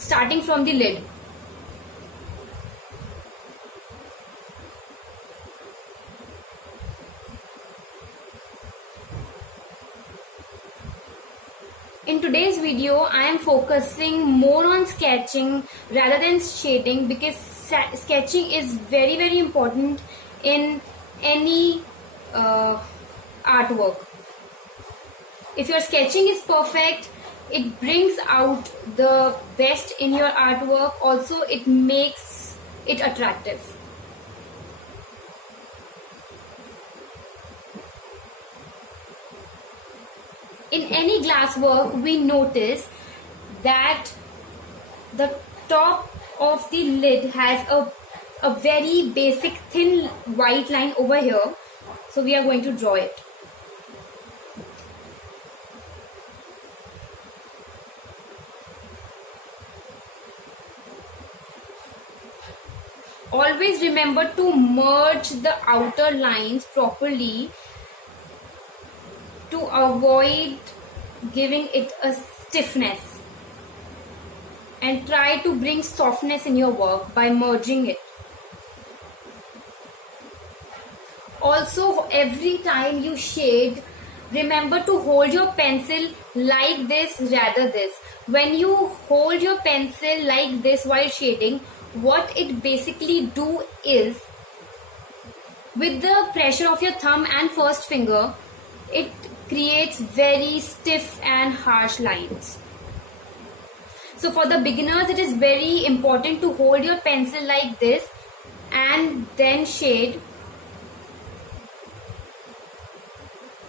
starting from the lid. In today's video, I am focusing more on sketching rather than shading, because sketching is very important in any artwork. If your sketching is perfect, it brings out the best in your artwork. Also, it makes it attractive. In any glass work, we notice that the top of the lid has a very basic thin white line over here. So we are going to draw it. Always remember to merge the outer lines properly to avoid giving it a stiffness, and try to bring softness in your work by merging it. Also, every time you shade, remember to hold your pencil like this rather this. When you hold your pencil like this while shading, what it basically do is, with the pressure of your thumb and first finger, it creates very stiff and harsh lines. So for the beginners, it is very important to hold your pencil like this and then shade,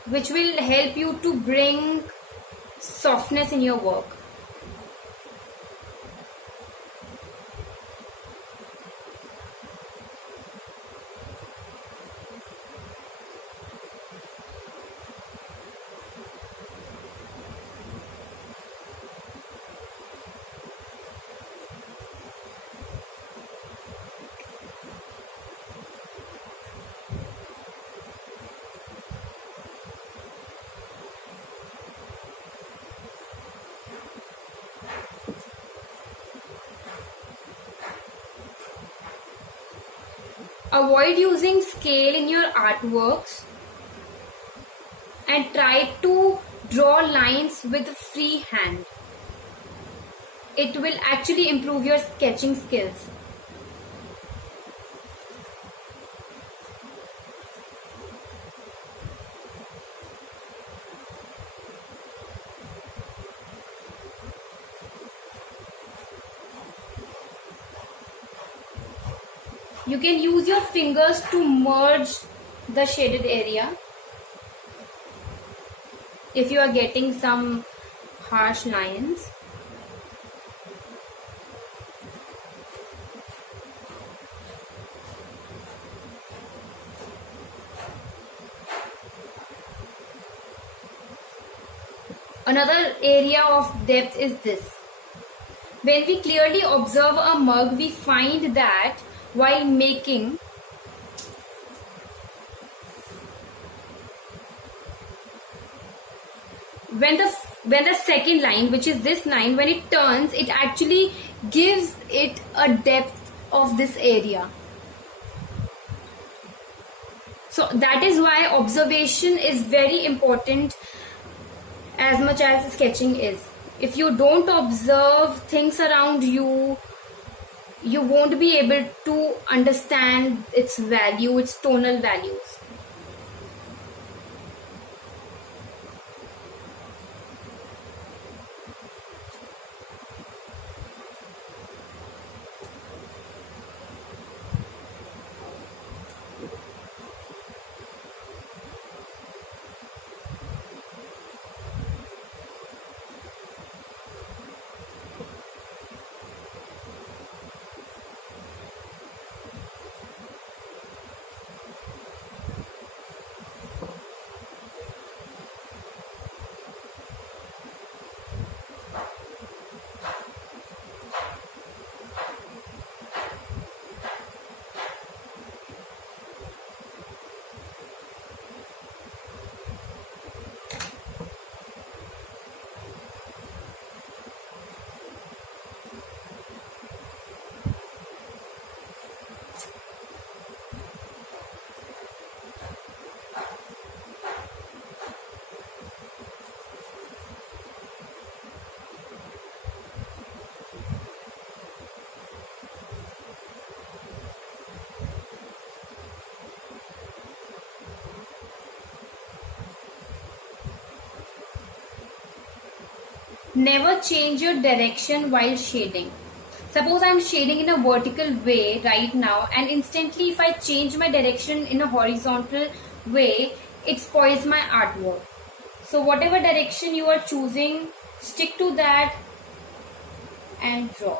which will help you to bring softness in your work. Avoid using scale in your artworks and try to draw lines with free hand. It will actually improve your sketching skills. You can use your fingers to merge the shaded area if you are getting some harsh lines. Another area of depth is this. When we clearly observe a mug, we find that while making, when the second line, which is this line, when it turns, it actually gives it a depth of this area. So that is why observation is very important as much as sketching is. If you don't observe things around you, you won't be able to understand its value, its tonal values. Never change your direction while shading. Suppose I'm shading in a vertical way right now, and instantly if I change my direction in a horizontal way, it spoils my artwork. So whatever direction you are choosing, stick to that and draw.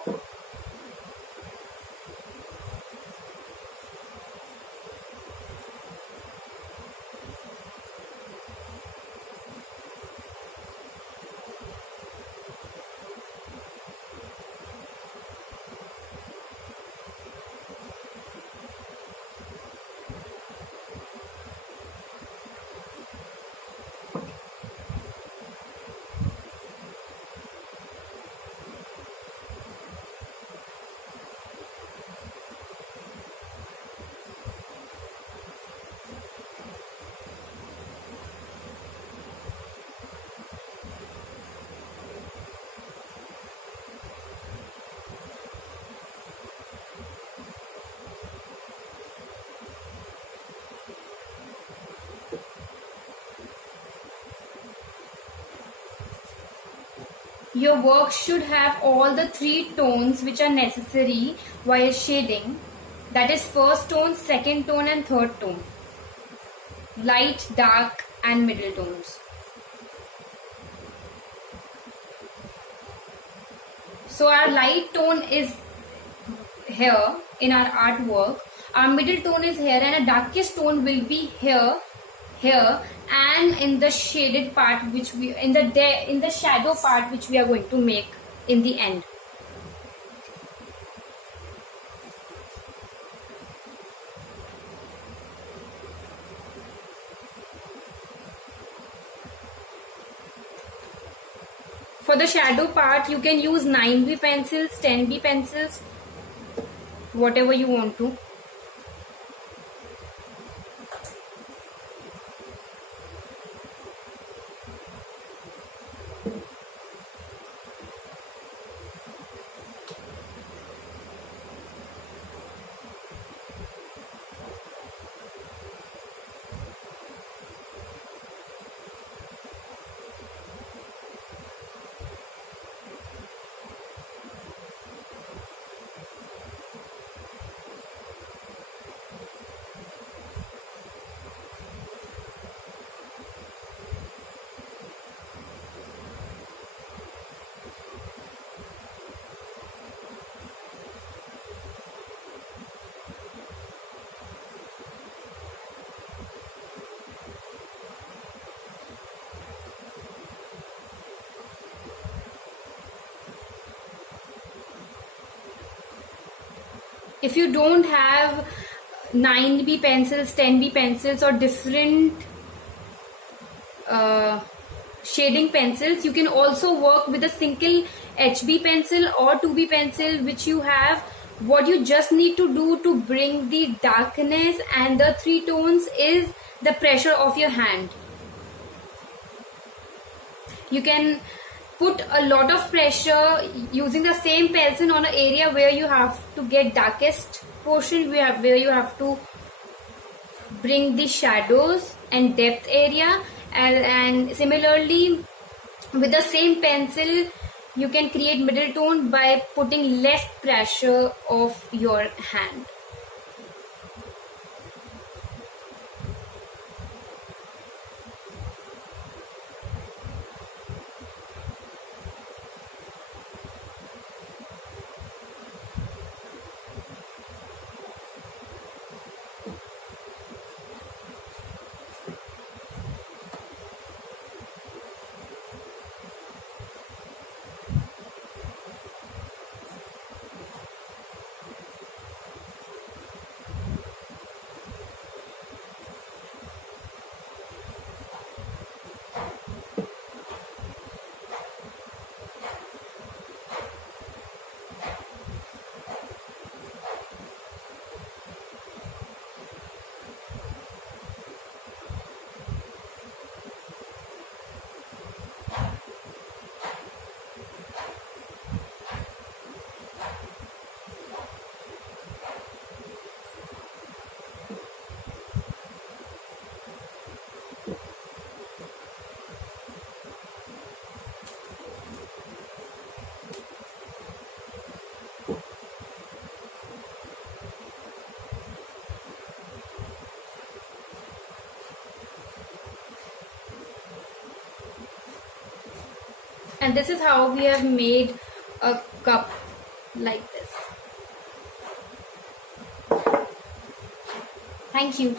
Your work should have all the three tones which are necessary while shading. That is first tone, second tone and third tone. Light, dark and middle tones. So our light tone is here in our artwork. Our middle tone is here and our darkest tone will be here, and in the shaded part which we in the shadow part which we are going to make in the end. For the shadow part you can use 9B pencils, 10B pencils, whatever you want to. If you don't have 9B pencils, 10B pencils or different shading pencils, you can also work with a single HB pencil or 2B pencil which you have. What you just need to do to bring the darkness and the three tones is the pressure of your hand. You can put a lot of pressure using the same pencil on an area where you have to get darkest portion, where you have to bring the shadows and depth area, and similarly with the same pencil you can create middle tone by putting less pressure of your hand. And this is how we have made a cup like this. Thank you.